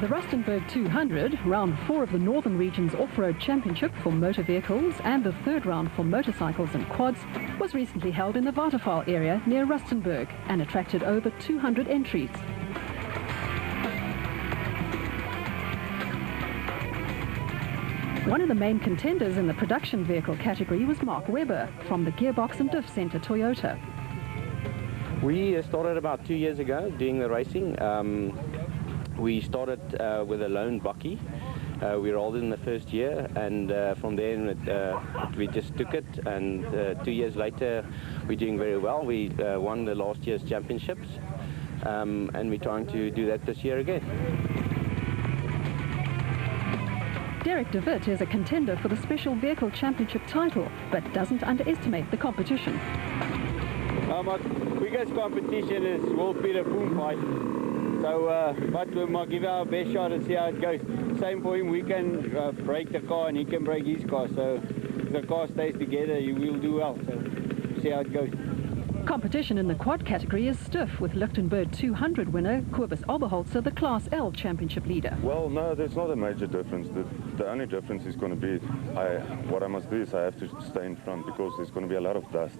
The Rustenburg 200, round 4 of the Northern Region's Off-Road Championship for motor vehicles and the third round for motorcycles and quads, was recently held in the Waterval area near Rustenburg and attracted over 200 entries. One of the main contenders in the production vehicle category was Mark Webber from the Gearbox and Diff Centre Toyota. We started about 2 years ago doing the racing. We started with a lone bakkie. We rolled in the first year, and from there we just took it, and 2 years later we're doing very well. We won the last year's championships, and we're trying to do that this year again. Derek de Wit is a contender for the Special Vehicle Championship title, but doesn't underestimate the competition. My biggest competition is World Peter Boom Fight. So, but we might give our best shot and see how it goes. Same for him, we can break the car and he can break his car. So if the car stays together, you will do well. So see how it goes. Competition in the quad category is stiff, with Rustenburg 200 winner Kobus Oberholzer the Class L championship leader. Well, no, there's not a major difference. The only difference is going to be, what I must do is I have to stay in front, because there's going to be a lot of dust.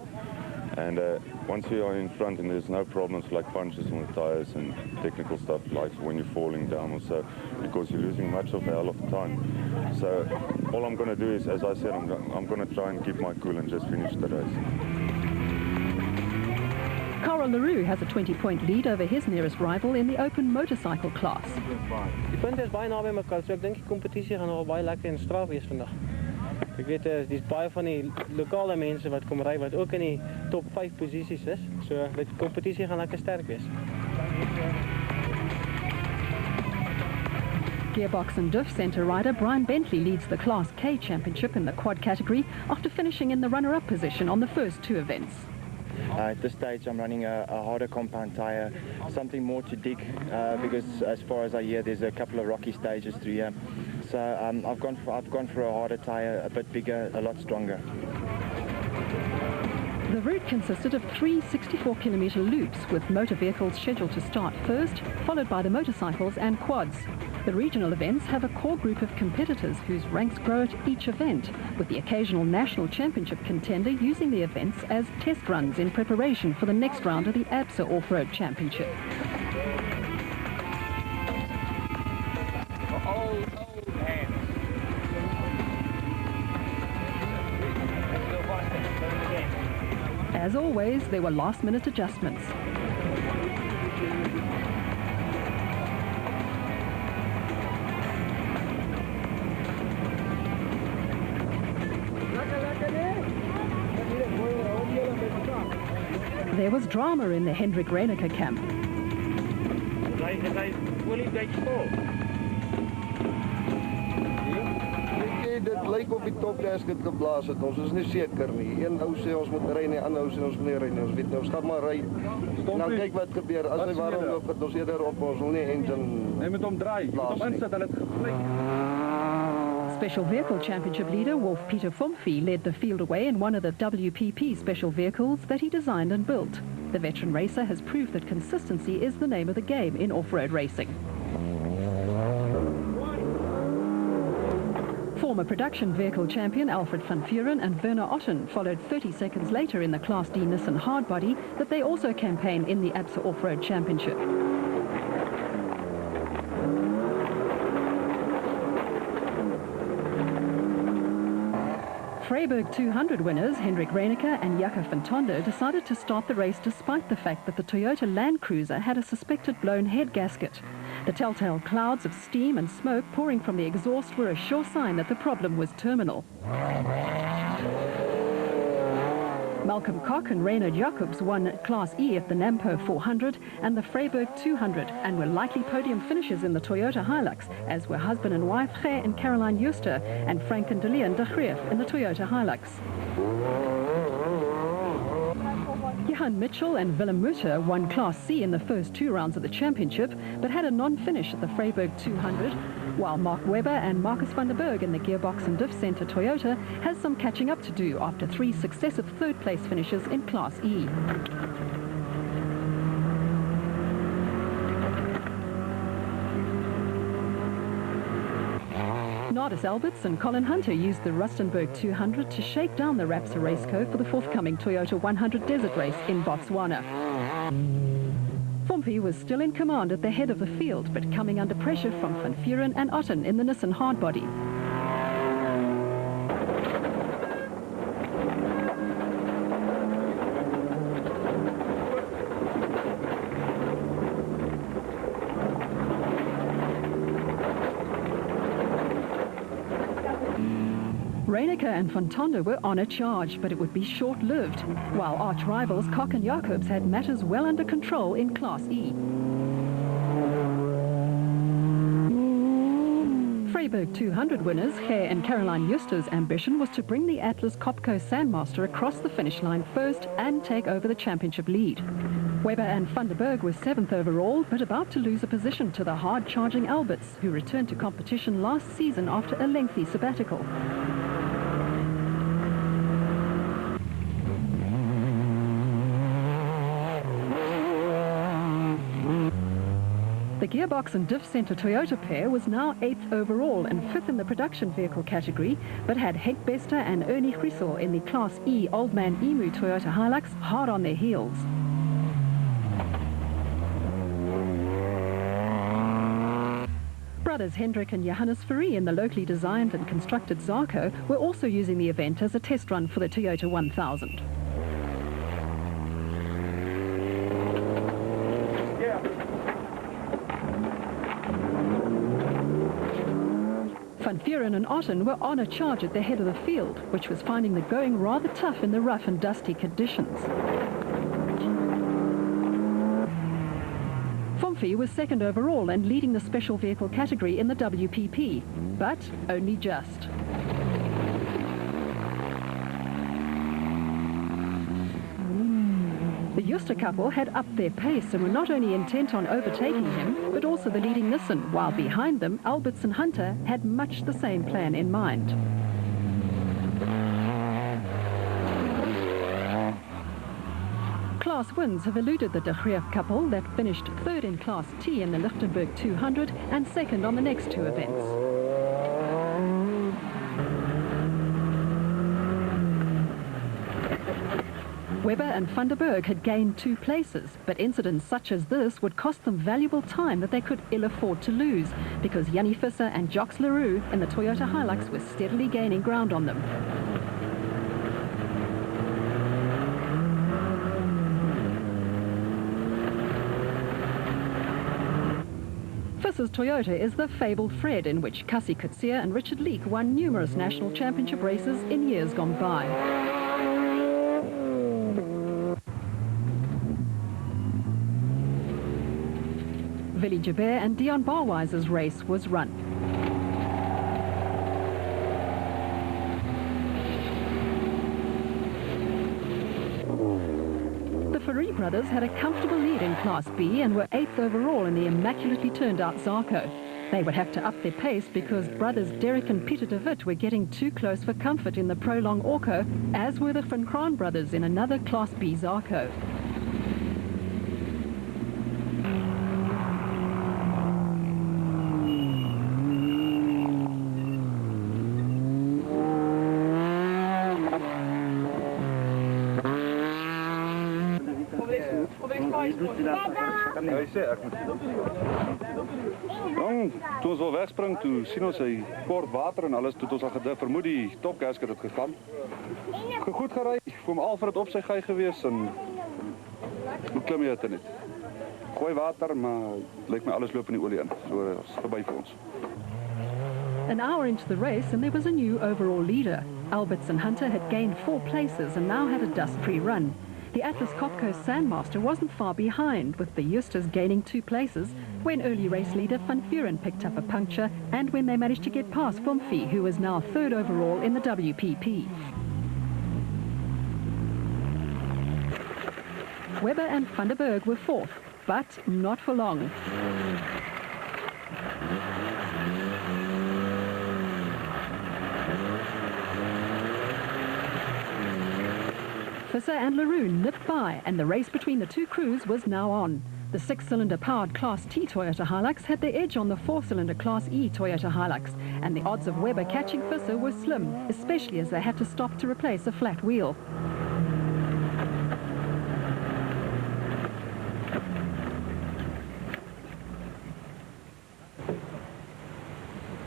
And once you are in front and there's no problems like punches on the tires and technical stuff like when you're falling down or so, because you're losing much of a hell of time. So all I'm going to do is, as I said, I'm going to try and keep my cool and just finish the race. Carl Leroux has a 20-point lead over his nearest rival in the open motorcycle class. Die punte is baie naby mekaar, so ek dink die kompetisie gaan nog baie lekker en straf wees vandag. Ek weet dis baie van die lokale mense wat kom ry wat ook in die top 5 posisies is. So die kompetisie gaan lekker sterk wees. Gearbox and Diff Centre rider Brian Bentley leads the Class K championship in the quad category after finishing in the runner-up position on the first 2 events. At this stage I'm running a harder compound tyre, something more to dig, because as far as I hear there's a couple of rocky stages through here. So I've gone for a harder tyre, a bit bigger, a lot stronger. The route consisted of 3 64-kilometre loops, with motor vehicles scheduled to start first, followed by the motorcycles and quads. The regional events have a core group of competitors whose ranks grow at each event, with the occasional national championship contender using the events as test runs in preparation for the next round of the ABSA Off-Road Championship. As always, there were last-minute adjustments. There was drama in the Hendrik Reineke camp. Dit lyk op die top gasket geblaas het. Ons is nie seker nie. Een ou sê ons moet ry en die ander ou sê ons moet nie ry nie. Ons weet nie, ons gaan maar ry. Nou kyk wat gebeur. As hy waarom loop het ons eerder op, ons wil nie engine. Hy moet hom draai, moet hom insit en dit gelyk. Special Vehicle Championship leader Wolf Peter Fomfie led the field away in one of the WPP special vehicles that he designed and built. The veteran racer has proved that consistency is the name of the game in off-road racing. Former production vehicle champion Alfred van Vuren and Werner Otten followed 30 seconds later in the Class D Nissan hardbody that they also campaign in the ABSA Off-Road Championship. Freiburg 200 winners Hendrik Reineke and Jakob van Tondo decided to start the race despite the fact that the Toyota Land Cruiser had a suspected blown head gasket. The telltale clouds of steam and smoke pouring from the exhaust were a sure sign that the problem was terminal. Malcolm Koch and Reynard Jacobs won Class E at the Nampo 400 and the Freiburg 200 and were likely podium finishers in the Toyota Hilux, as were husband and wife Ger and Caroline Juster and Frank and Delian de Greef in the Toyota Hilux. Johan Mitchell and Willem Mutter won Class C in the first 2 rounds of the championship, but had a non-finish at the Freiburg 200, while Mark Webber and Marcus van der Berg in the Gearbox and Diff Centre Toyota has some catching up to do after 3 successive third-place finishes in Class E. Nardis Alberts and Colin Hunter used the Rustenburg 200 to shake down the Rapsa Raceco for the forthcoming Toyota 100 Desert Race in Botswana. Fomfi was still in command at the head of the field, but coming under pressure from Van Vuren and Otten in the Nissan hardbody. Reineke and Van Tonder were on a charge, but it would be short-lived, while arch rivals Koch and Jacobs had matters well under control in Class E. Vryburg 200 winners, Gert and Caroline Juster's ambition was to bring the Atlas Copco Sandmaster across the finish line first and take over the championship lead. Weber and Van der Berg were 7th overall, but about to lose a position to the hard-charging Alberts, who returned to competition last season after a lengthy sabbatical. The gearbox and diff center Toyota pair was now 8th overall and 5th in the production vehicle category, but had Henk Bester and Ernie Griessel in the Class E Old Man Emu Toyota Hilux hard on their heels. Brothers Hendrik and Johannes Fourie in the locally designed and constructed Zarco were also using the event as a test run for the Toyota 1000. Van Vuren and Otten were on a charge at the head of the field, which was finding the going rather tough in the rough and dusty conditions. Fomfi was 2nd overall and leading the special vehicle category in the WPP, but only just. The Juster couple had upped their pace and were not only intent on overtaking him, but also the leading Nissan, while behind them, Alberts and Hunter had much the same plan in mind. Class wins have eluded the De Greef couple that finished 3rd in Class T in the Rustenburg 200 and 2nd on the next two events. Weber and Van der Berg had gained 2 places, but incidents such as this would cost them valuable time that they could ill afford to lose, because Jannie Visser and Jacques Leroux in the Toyota Hilux were steadily gaining ground on them. Visser's Toyota is the fabled Fred, in which Cassie Coetzee and Richard Leake won numerous national championship races in years gone by. Willy Jabert and Dion Barweiser's race was run. The Fourie brothers had a comfortable lead in Class B and were 8th overall in the immaculately turned out Zarco. They would have to up their pace because brothers Derek and Peter de Wit were getting too close for comfort in the Prolong Orco, as were the Van Kraan brothers in another Class B Zarco. Toe ons wil wegspring, toe sien ons hy kort water en alles, toe ons al vermoed die topgasket het gegaan. Goed gery, vir hom Alfred op sy gey gewees en hoe klim jy dit net? Gooi water, maar lyk my alles loop in die olie in. So is verby vir ons. An hour into the race and there was a new overall leader. Alberts and Hunter had gained 4 places and now had a dust-free run. The Atlas Copco Sandmaster wasn't far behind, with the Justers gaining 2 places when early race leader Van Vuren picked up a puncture and when they managed to get past Fomfi, who was now 3rd overall in the WPP. Weber and Van der Berg were 4th, but not for long. Visser and Leroux nipped by, and the race between the two crews was now on. The 6-cylinder powered Class T Toyota Hilux had the edge on the 4-cylinder Class E Toyota Hilux, and the odds of Webber catching Visser were slim, especially as they had to stop to replace a flat wheel.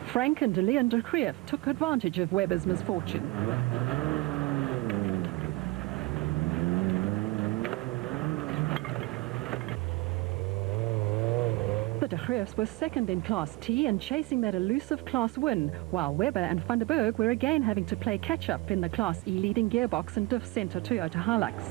Frank and Leon de Kreef took advantage of Webber's misfortune. The de Kreefs were second in Class T and chasing that elusive Class win, while Webber and Rustenburg were again having to play catch-up in the Class E leading gearbox and diff center Toyota Hilux.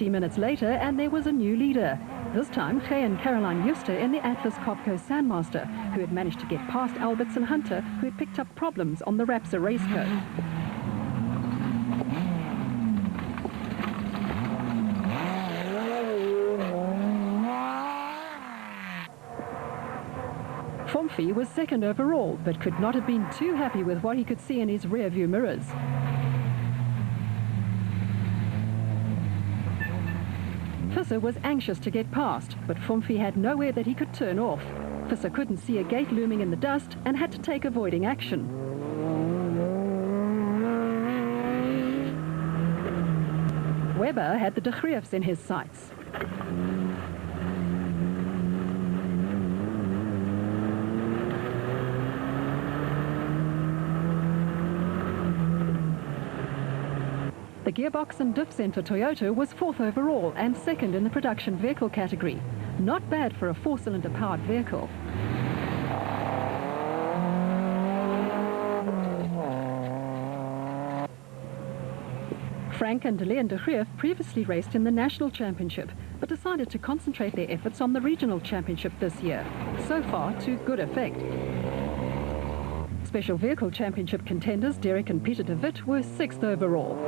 Minutes later, and there was a new leader. This time, Gey and Caroline Juster in the Atlas Copco Sandmaster, who had managed to get past Alberts and Hunter, who had picked up problems on the Rapsa racecoat. Fomfy was second overall, but could not have been too happy with what he could see in his rear-view mirrors. Visser was anxious to get past, but Fomfy had nowhere that he could turn off. Visser couldn't see a gate looming in the dust and had to take avoiding action. Webber had the de Kreefs in his sights. The gearbox and diff center Toyota was fourth overall and second in the production vehicle category. Not bad for a 4-cylinder powered vehicle. Frank and Leon de Kreef previously raced in the National Championship, but decided to concentrate their efforts on the Regional Championship this year. So far, to good effect. Special Vehicle Championship contenders Derek and Peter de Wit were 6th overall.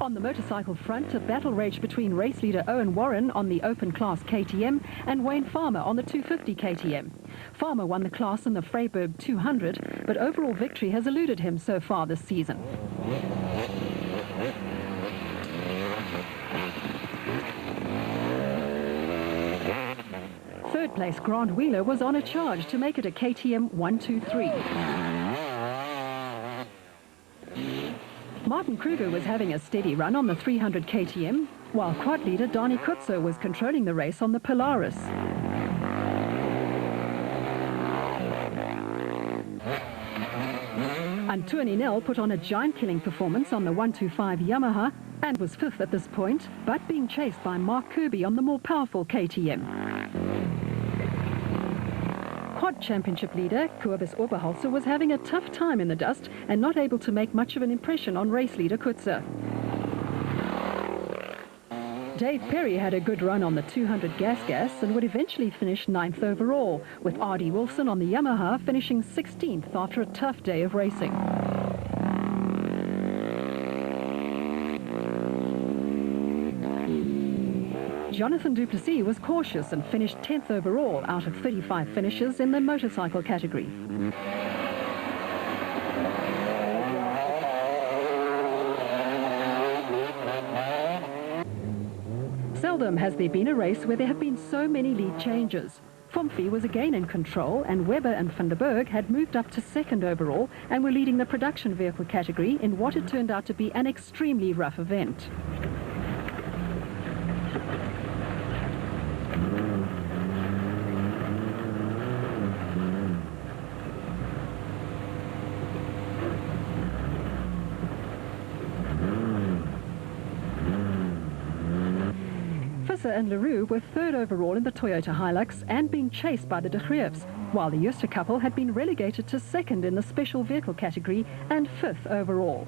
On the motorcycle front, a battle raged between race leader Owen Warren on the Open Class KTM and Wayne Farmer on the 250 KTM. Farmer won the class in the Freiburg 200, but overall victory has eluded him so far this season. Third place Grant Wheeler was on a charge to make it a KTM 123. Martin Kruger was having a steady run on the 300 KTM, while quad leader Donnie Kutzer was controlling the race on the Polaris. Antoine Nel put on a giant-killing performance on the 125 Yamaha and was 5th at this point, but being chased by Mark Kirby on the more powerful KTM. Quad championship leader Kobus Oberholzer was having a tough time in the dust and not able to make much of an impression on race leader Kutzer. Dave Perry had a good run on the 200 Gas and would eventually finish 9th overall, with R.D. Wilson on the Yamaha finishing 16th after a tough day of racing. Jonathan Duplessis was cautious and finished 10th overall out of 35 finishes in the motorcycle category. Seldom has there been a race where there have been so many lead changes. Fomfy was again in control, and Webber and Rustenburg had moved up to 2nd overall and were leading the production vehicle category in what had turned out to be an extremely rough event. And LaRue were 3rd overall in the Toyota Hilux and being chased by the de Kreefs, while the Juster couple had been relegated to 2nd in the special vehicle category and 5th overall.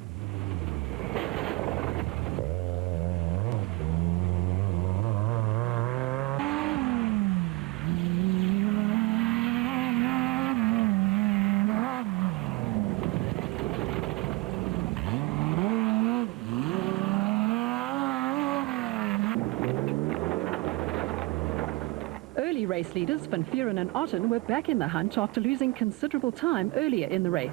Early race leaders Van Vuren and Otten were back in the hunt after losing considerable time earlier in the race.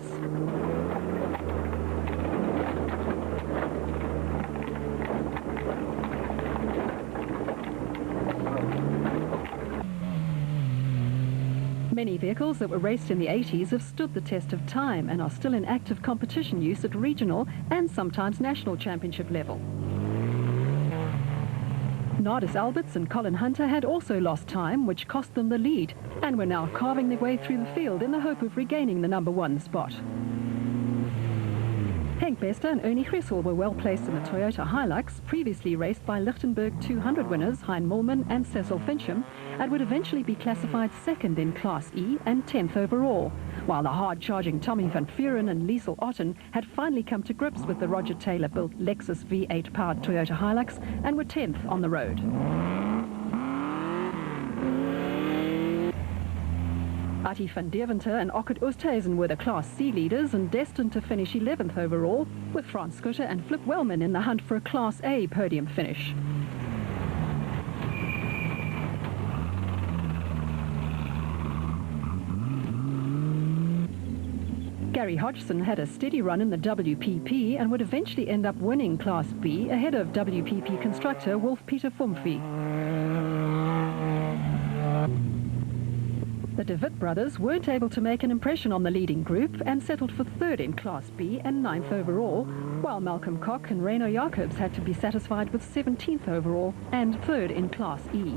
Many vehicles that were raced in the 80s have stood the test of time and are still in active competition use at regional and sometimes national championship level. Nardis Alberts and Colin Hunter had also lost time, which cost them the lead, and were now carving their way through the field in the hope of regaining the #1 spot. Henk Bester and Ernie Gressel were well placed in the Toyota Hilux, previously raced by Rustenburg 200 winners Hein Mulman and Cecil Fincham, and would eventually be classified second in Class E and 10th overall, while the hard-charging Tommy Van Vuren and Liesel Otten had finally come to grips with the Roger Taylor-built Lexus V8-powered Toyota Hilux and were 10th on the road. Ati van Deventer and Ockert Oosthuizen were the Class C leaders and destined to finish 11th overall, with Frans Schutter and Flip Wellman in the hunt for a Class A podium finish. Gary Hodgson had a steady run in the WPP and would eventually end up winning Class B ahead of WPP constructor Wolf-Peter Fumfi. The De Wit brothers weren't able to make an impression on the leading group and settled for third in Class B and 9th overall, while Malcolm Koch and Reno Jacobs had to be satisfied with 17th overall and third in Class E.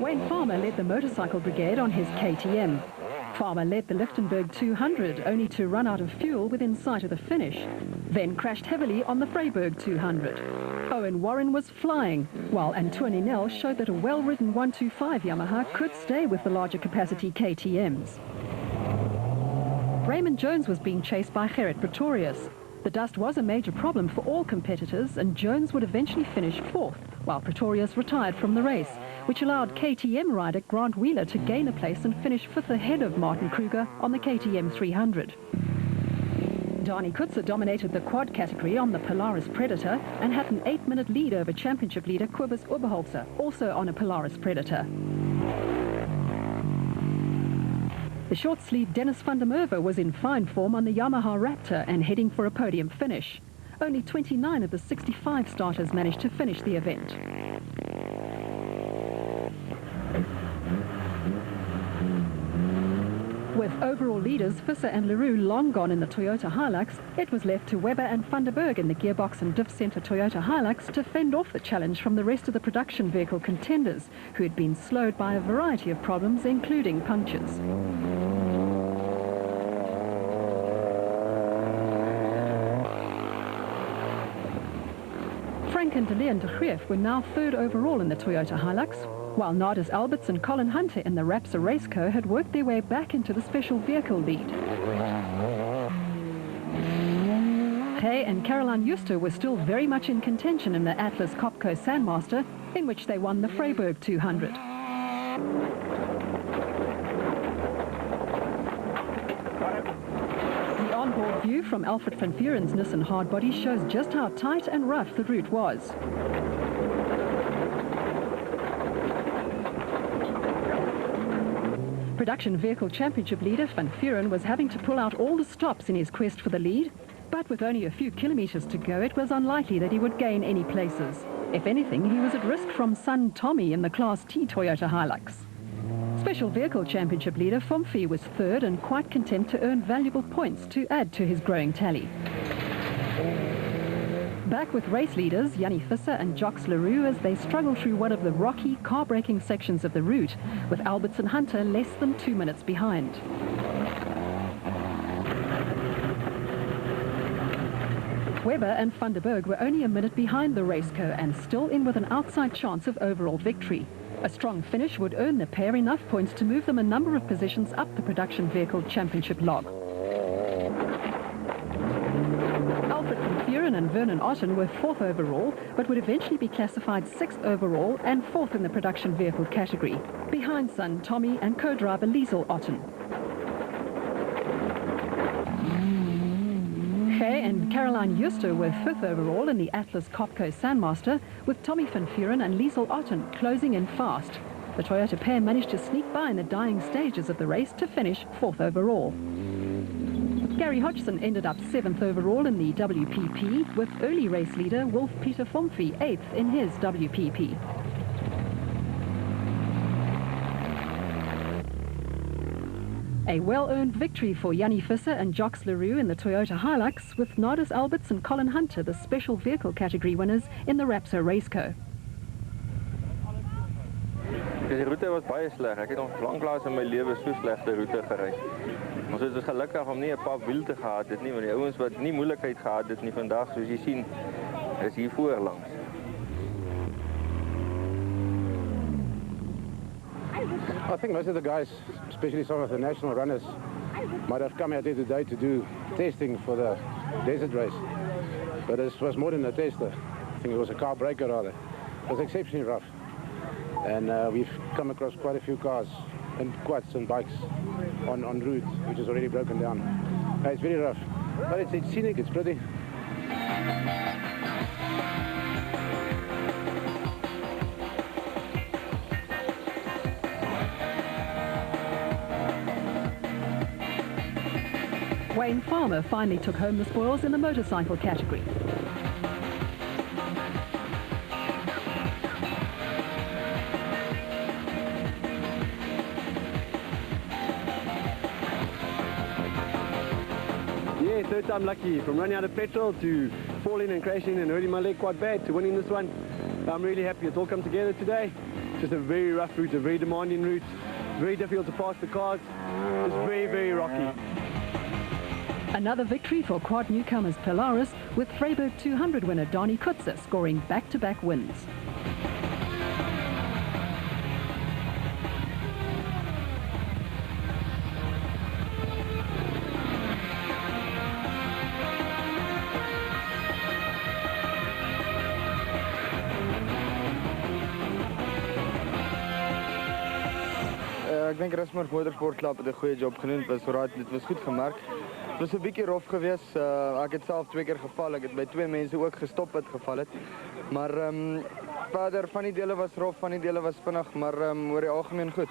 Wayne Farmer led the motorcycle brigade on his KTM. Farmer led the Lichtenberg 200 only to run out of fuel within sight of the finish, then crashed heavily on the Freiburg 200. Owen Warren was flying, while Antoine Nel showed that a well-ridden 125 Yamaha could stay with the larger capacity KTMs. Raymond Jones was being chased by Gerrit Pretorius. The dust was a major problem for all competitors, and Jones would eventually finish 4th, while Pretorius retired from the race, which allowed KTM rider Grant Wheeler to gain a place and finish 5th ahead of Martin Kruger on the KTM 300. Dani Kutzer dominated the quad category on the Polaris Predator and had an 8-minute lead over championship leader Kobus Oberholzer, also on a Polaris Predator. The short-sleeved Dennis van der Merwe was in fine form on the Yamaha Raptor and heading for a podium finish. Only 29 of the 65 starters managed to finish the event. With overall leaders Visser and Leroux long gone in the Toyota Hilux, it was left to Webber and van der Berg in the Gearbox and Diff Center Toyota Hilux to fend off the challenge from the rest of the production vehicle contenders, who had been slowed by a variety of problems, including punctures. Frank and Deleon de Greef were now third overall in the Toyota Hilux, while Nardis Alberts and Colin Hunter in the Rapsa Raceco had worked their way back into the special vehicle lead. Kay and Caroline Juster were still very much in contention in the Atlas Copco Sandmaster, in which they won the Freiburg 200. The onboard view from Alfred van Vuren's Nissan Hardbody shows just how tight and rough the route was. Production Vehicle Championship leader Van Vuren was having to pull out all the stops in his quest for the lead, but with only a few kilometers to go, it was unlikely that he would gain any places. If anything, he was at risk from son Tommy in the Class T Toyota Hilux. Special Vehicle Championship leader Fumfi was third and quite content to earn valuable points to add to his growing tally. Back with race leaders Jannie Visser and Jacques Leroux as they struggle through one of the rocky, car-braking sections of the route, with Alberts and Hunter less than 2 minutes behind. Webber and van der Berg were only a minute behind the Raceco and still in with an outside chance of overall victory. A strong finish would earn the pair enough points to move them a number of positions up the Production Vehicle Championship log. Alfred van Vuren and Vernon Otten were 4th overall, but would eventually be classified 6th overall and 4th in the production vehicle category, behind son Tommy and co-driver Liesel Otten. Kay and Caroline Juster were 5th overall in the Atlas Copco Sandmaster, with Tommy van Vuren and Liesel Otten closing in fast. The Toyota pair managed to sneak by in the dying stages of the race to finish 4th overall. Gary Hodgson ended up 7th overall in the WPP, with early race leader Wolf Peter Fomfie 8th in his WPP. A well-earned victory for Jannie Visser and Jox Leroux in the Toyota Hilux, with Nardus Alberts and Colin Hunter the special vehicle category winners in the Rapso Raceco. Die route was baie sleg. Ek het nog lanklaas in my lewe so slegte route gery. Ons is gelukkig om nie 'n paar wiel te gehad het nie, want die ouens wat nie moeilikheid gehad het nie vandag, soos jy sien, is hier voor langs. I think most of the guys, especially some of the national runners, might have come out here today to do testing for the desert race. But this was more than a tester. I think it was a car breaker rather. It was exceptionally rough. And we've come across quite a few cars and quads and bikes on route, which is already broken down. It's very rough. But it's scenic, it's pretty. Wayne Farmer finally took home the spoils in the motorcycle category. Yeah, third time lucky. From running out of petrol to falling and crashing and hurting my leg quite bad to winning this one. I'm really happy it's all come together today. Just a very rough route, a very demanding route. Very difficult to pass the cars. Just very, very rocky. Another victory for quad newcomers Polaris, with Freiburg 200 winner Donnie Kutzer scoring back-to-back wins. Ek dink Rustenburg Motorsport Club het 'n goeie job gedoen. Dit was goed gemerk. Het was 'n bietjie rof geweest. Ek het self 2 keer geval. Ek het by 2 mense ook gestop wat geval het. Maar verder van die dele was rof, van die dele was vinnig, maar oor die algemeen goed.